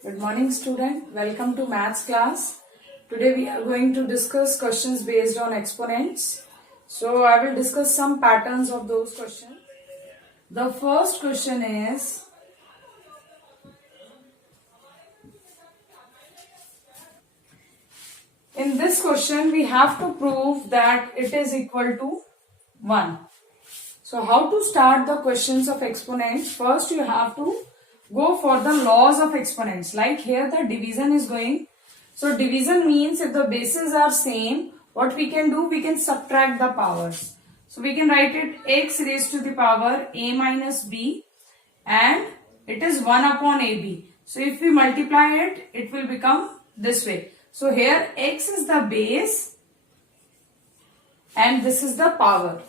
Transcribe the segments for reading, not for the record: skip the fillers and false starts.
Good morning student, welcome to maths class. Today we are going to discuss questions based on exponents. So I will discuss some patterns of those questions. The first question is, in this question we have to prove that it is equal to 1. So how to start the questions of exponents? First you have to go for the laws of exponents. Like here the division is going. So division means if the bases are same, what we can do? We can subtract the powers. So we can write it x raised to the power a minus b and it is 1 upon ab. So if we multiply it, it will become this way. So here x is the base and this is the power.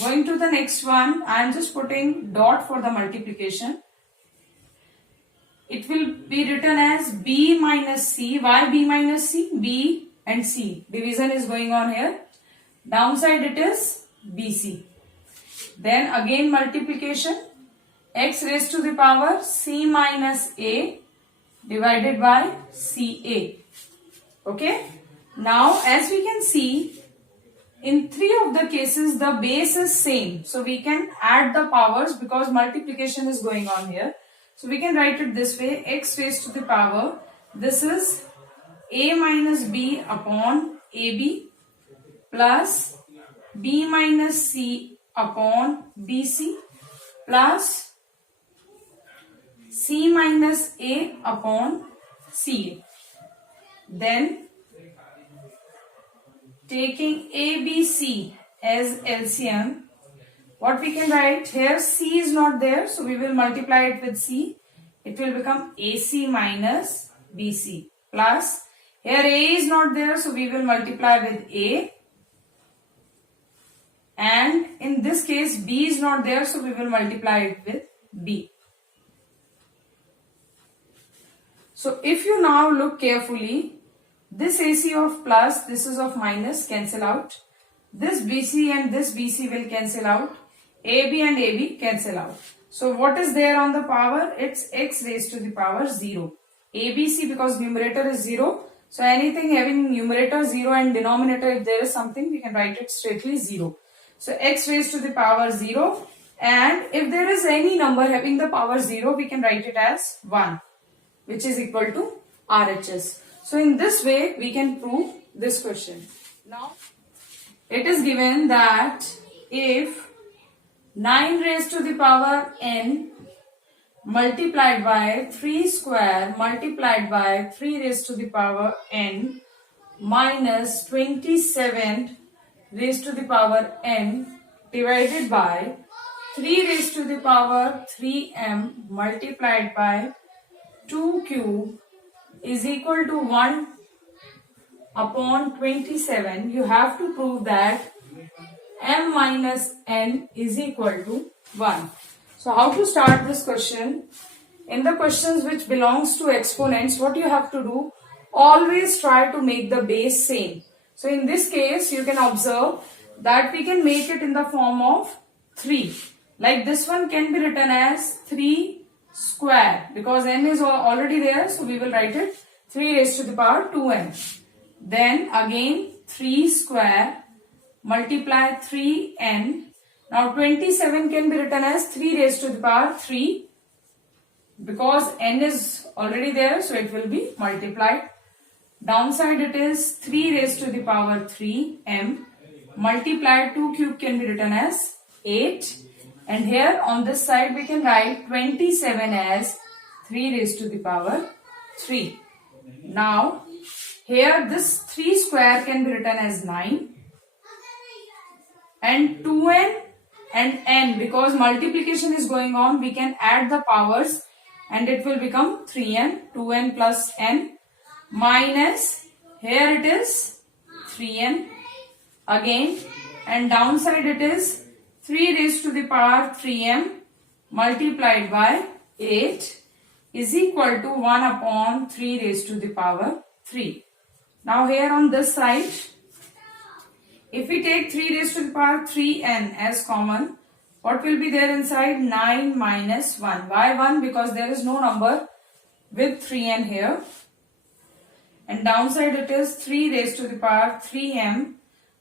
Going to the next one, I am just putting dot for the multiplication. It will be written as b minus c. Why b minus c? B and c. Division is going on here. Downside it is bc. Then again multiplication. X raised to the power c minus a divided by ca. Okay. Now as we can see, in 3 of the cases the base is same. So we can add the powers because multiplication is going on here. So we can write it this way, x raised to the power, this is a minus b upon ab plus b minus c upon bc plus c minus a upon ca. Then taking ABC as LCM, what we can write here, C is not there, so we will multiply it with C. It will become AC minus BC plus, here A is not there, so we will multiply with A. And in this case, B is not there, so we will multiply it with B. So if you now look carefully, this AC of plus, this is of minus, cancel out. This BC and this BC will cancel out. AB and AB cancel out. So what is there on the power? It's x raised to the power 0. ABC because numerator is 0. So anything having numerator 0 and denominator, if there is something, we can write it straightly 0. So x raised to the power 0. And if there is any number having the power 0, we can write it as 1, which is equal to RHS. So in this way, we can prove this question. Now, it is given that if 9 raised to the power n multiplied by 3 square multiplied by 3 raised to the power n minus 27 raised to the power n divided by 3 raised to the power 3m multiplied by 2 cube is equal to 1 upon 27, you have to prove that m minus n is equal to 1. So how to start this question? In the questions which belongs to exponents, what you have to do? Always try to make the base same. So in this case, you can observe that we can make it in the form of 3. Like this one can be written as 3 square because n is already there, so we will write it 3 raised to the power 2n. Then again 3 square multiply 3n. Now 27 can be written as 3 raised to the power 3 because n is already there, so it will be multiplied. Downside it is 3 raised to the power 3m multiplied 2 cube can be written as 8. And here on this side we can write 27 as 3 raised to the power 3. Now here this 3 square can be written as 9 and 2n and n, because multiplication is going on, we can add the powers and it will become 3n, 2n plus n minus, here it is 3n again, and downside it is 3 raised to the power 3m multiplied by 8 is equal to 1 upon 3 raised to the power 3. Now here on this side, if we take 3 raised to the power 3n as common, what will be there inside? 9 minus 1. Why 1? Because there is no number with 3n here, and downside it is 3 raised to the power 3m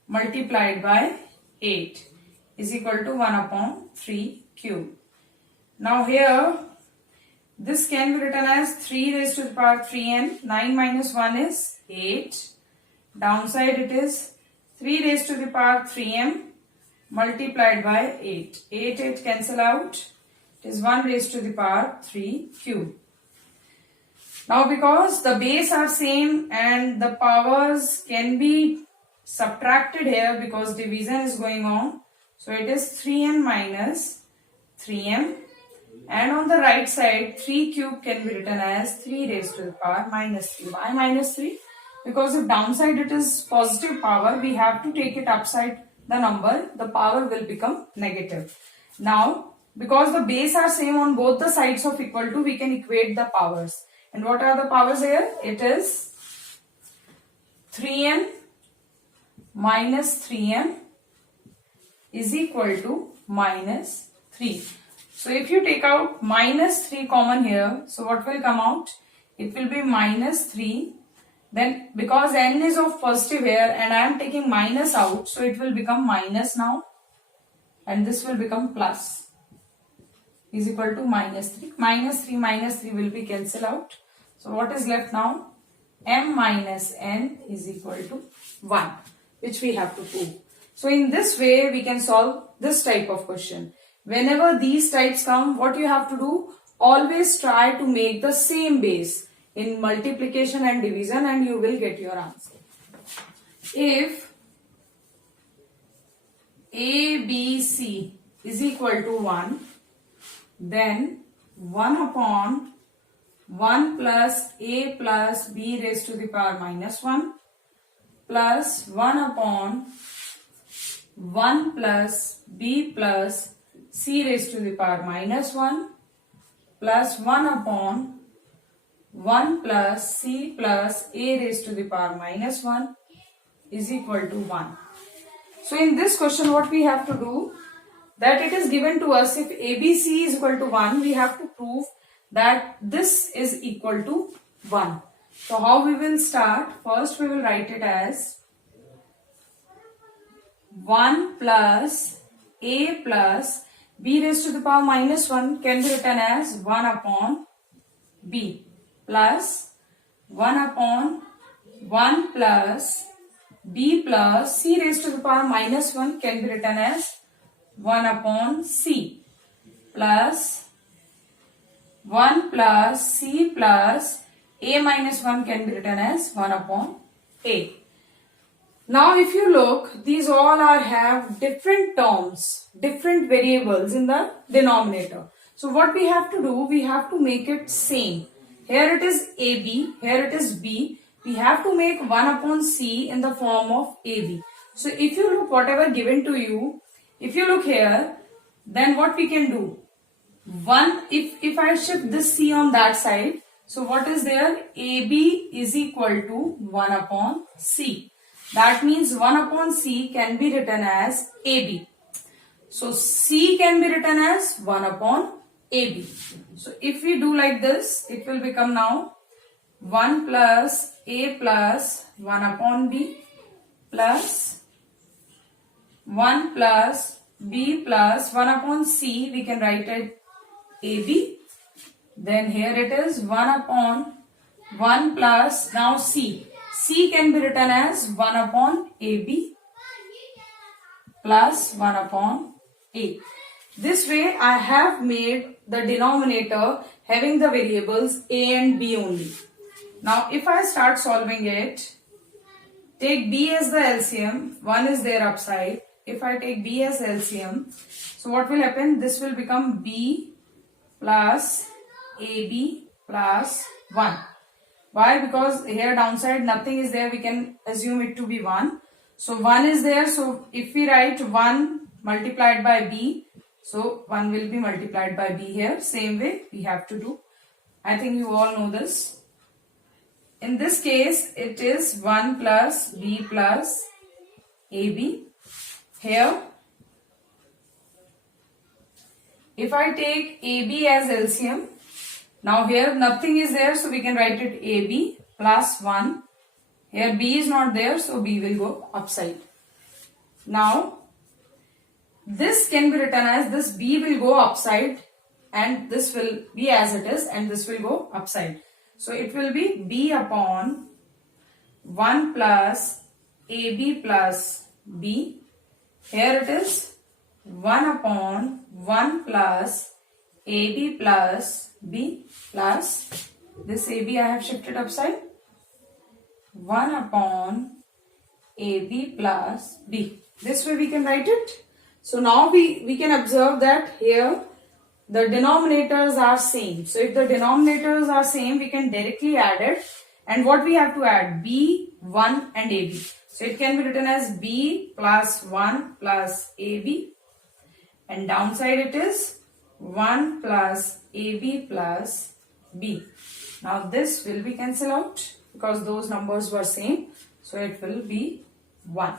multiplied by 8 is equal to 1 upon 3 cube. Now here this can be written as 3 raised to the power 3n. 9 minus 1 is 8. Downside it is 3 raised to the power 3m multiplied by 8. 8 cancel out. It is 1 raised to the power 3 cube. Now because the base are same and the powers can be subtracted here because division is going on. So it is 3n minus 3m, and on the right side 3 cube can be written as 3 raised to the power minus 3. Why minus 3? Because if downside it is positive power, we have to take it upside the number, the power will become negative. Now because the base are same on both the sides of equal to, we can equate the powers. And what are the powers here? It is 3n minus 3m is equal to minus 3. So if you take out minus 3 common here, so what will come out? It will be minus 3. Then because n is of positive here and I am taking minus out, so it will become minus now, and this will become plus is equal to minus 3. Minus 3 will be cancelled out. So what is left now? M minus n is equal to 1, which we have to prove. So in this way we can solve this type of question. Whenever these types come, what you have to do? Always try to make the same base in multiplication and division and you will get your answer. If ABC is equal to 1, then 1 upon 1 plus a plus b raised to the power minus 1 plus 1 upon 1 plus b plus c raised to the power minus 1 plus 1 upon 1 plus c plus a raised to the power minus 1 is equal to 1. So in this question what we have to do, that it is given to us if ABC is equal to 1, we have to prove that this is equal to 1. So how we will start? First we will write it as 1 plus a plus b raised to the power minus 1 can be written as 1 upon b plus 1 upon 1 plus b plus c raised to the power minus 1 can be written as 1 upon c plus 1 plus c plus a minus 1 can be written as 1 upon a. Now if you look, these all have different terms, different variables in the denominator. So what we have to do, we have to make it same. Here it is AB, here it is B. We have to make 1 upon C in the form of AB. So if you look whatever given to you, if you look here, then what we can do? If I shift this C on that side, so what is there? AB is equal to 1 upon C. That means 1 upon C can be written as AB. So C can be written as 1 upon AB. So if we do like this, it will become now 1 plus A plus 1 upon B plus 1 plus B plus 1 upon C. We can write it AB. Then here it is 1 upon 1 plus now C. C can be written as 1 upon AB plus 1 upon A. This way I have made the denominator having the variables A and B only. Now if I start solving it, take B as the LCM, 1 is there upside. If I take B as LCM, so what will happen? This will become B plus AB plus 1. Why? Because here downside nothing is there, we can assume it to be 1. So 1 is there, so if we write 1 multiplied by B, so 1 will be multiplied by B here. Same way we have to do. I think you all know this. In this case it is 1 plus B plus AB. Here if I take AB as LCM, Now here nothing is there, so we can write it AB plus 1. Here B is not there, so B will go upside. Now this can be written as this B will go upside and this will be as it is and this will go upside. So it will be B upon 1 plus AB plus B. Here it is 1 upon 1 plus AB plus B plus this AB I have shifted upside 1 upon AB plus B. This way we can write it. So now we can observe that here the denominators are same. So if the denominators are same, we can directly add it. And what we have to add? B, 1 and AB. So it can be written as B plus 1 plus AB. And downside it is 1 plus AB plus B. Now this will be cancelled out because those numbers were same. So it will be 1.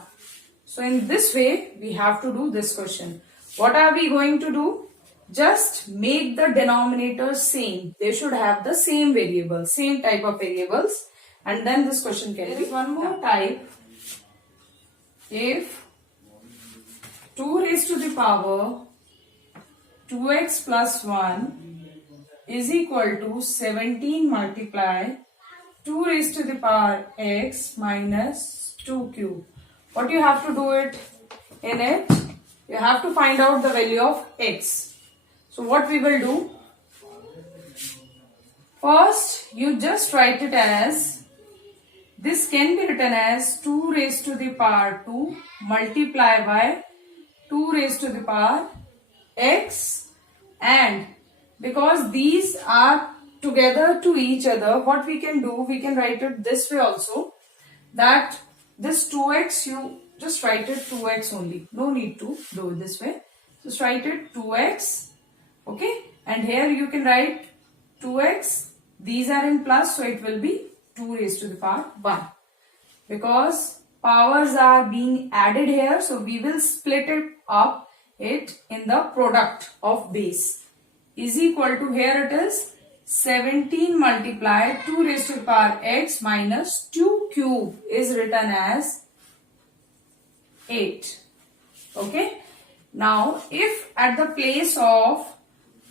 So in this way we have to do this question. What are we going to do? Just make the denominators same. They should have the same variables, same type of variables. And then this question can be one more type. If 2 raised to the power 2x plus 1 is equal to 17 multiply 2 raised to the power x minus 2 cube. What you have to do it in it? You have to find out the value of x. So what we will do? First, you just write it as, this can be written as 2 raised to the power 2 multiply by 2 raised to the power x, and because these are together to each other, what we can do, we can write it this way also, that this 2x, you just write it 2x only. No need to do it this way. Just write it 2x. Okay. And here you can write 2x. These are in plus, so it will be 2 raised to the power 1. Because powers are being added here, so we will split it up in the product of base. Is equal to, here it is 17 multiplied 2 raised to the power x minus 2 cube is written as 8. Okay. Now if at the place of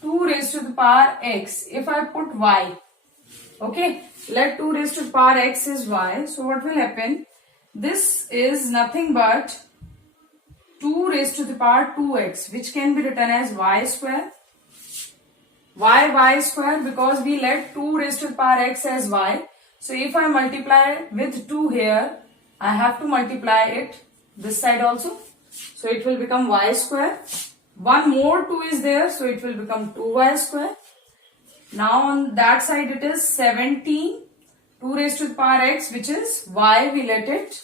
2 raised to the power x, if I put y, okay, let 2 raised to the power x is y. So what will happen? This is nothing but 2 raised to the power 2x, which can be written as y square. Y square, because we let 2 raised to the power x as y. So if I multiply with 2 here, I have to multiply it this side also. So it will become y square. One more 2 is there, so it will become 2y square. Now on that side it is 17, 2 raised to the power x, which is y, we let it,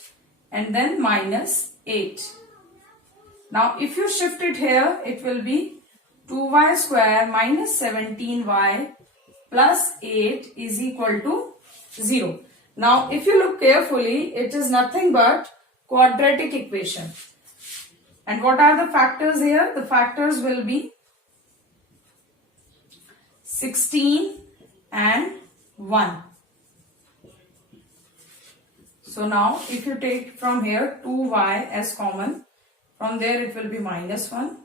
and then minus 8. Now if you shift it here, it will be 2y square minus 17y plus 8 is equal to 0. Now if you look carefully, it is nothing but quadratic equation. And what are the factors here? The factors will be 16 and 1. So now if you take from here 2y as common, from there it will be minus 1.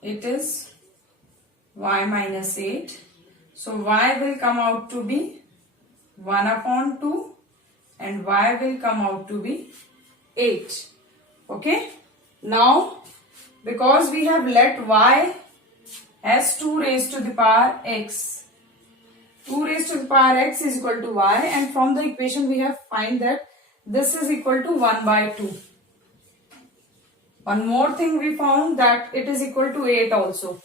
It is y minus 8. So y will come out to be 1 upon 2 and y will come out to be 8. Okay. Now because we have let y as 2 raised to the power x, 2 raised to the power x is equal to y, and from the equation we have find that this is equal to 1 by 2. One more thing we found, that it is equal to 8 also.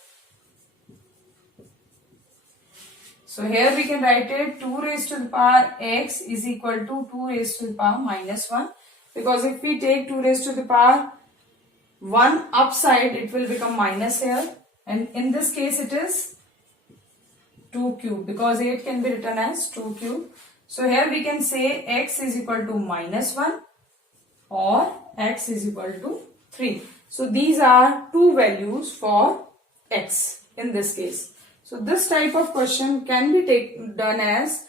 So here we can write it 2 raised to the power x is equal to 2 raised to the power minus 1. Because if we take 2 raised to the power 1 upside, it will become minus here. And in this case it is 2 cube, because 8 can be written as 2 cube. So here we can say x is equal to minus 1 or x is equal to 3. So these are two values for x in this case. So this type of question can be done as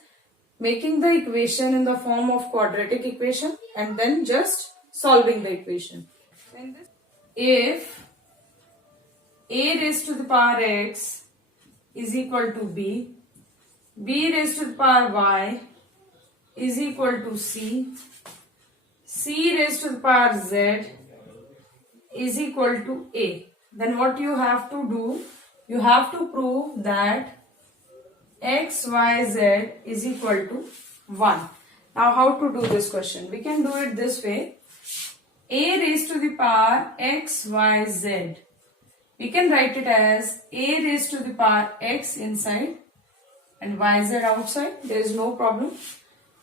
making the equation in the form of quadratic equation and then just solving the equation. If a raised to the power x is equal to b, b raised to the power y is equal to c, c raised to the power z is equal to a, then what you have to do, you have to prove that x, y, z is equal to 1. Now how to do this question? We can do it this way. A raised to the power x, y, z. We can write it as a raised to the power x inside and yz outside. There is no problem.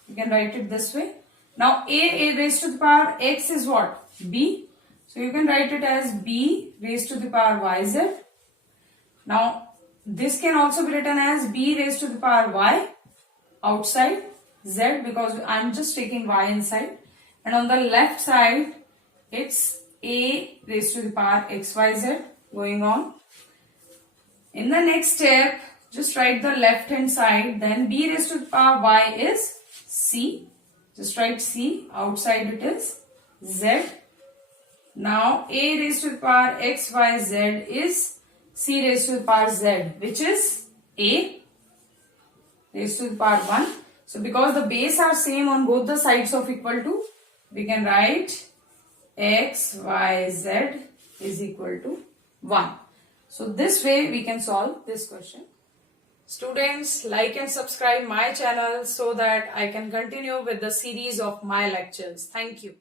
You can write it this way. Now a raised to the power x is what? B. So you can write it as b raised to the power yz. Now this can also be written as b raised to the power y outside z, because I am just taking y inside, and on the left side it's a raised to the power xyz going on. In the next step, just write the left hand side, then b raised to the power y is c. Just write c, outside it is z. Now a raised to the power xyz is c raised to the power z, which is a raised to the power 1. So because the base are same on both the sides of equal to, we can write x, y, z is equal to 1. So this way we can solve this question. Students, like and subscribe my channel so that I can continue with the series of my lectures. Thank you.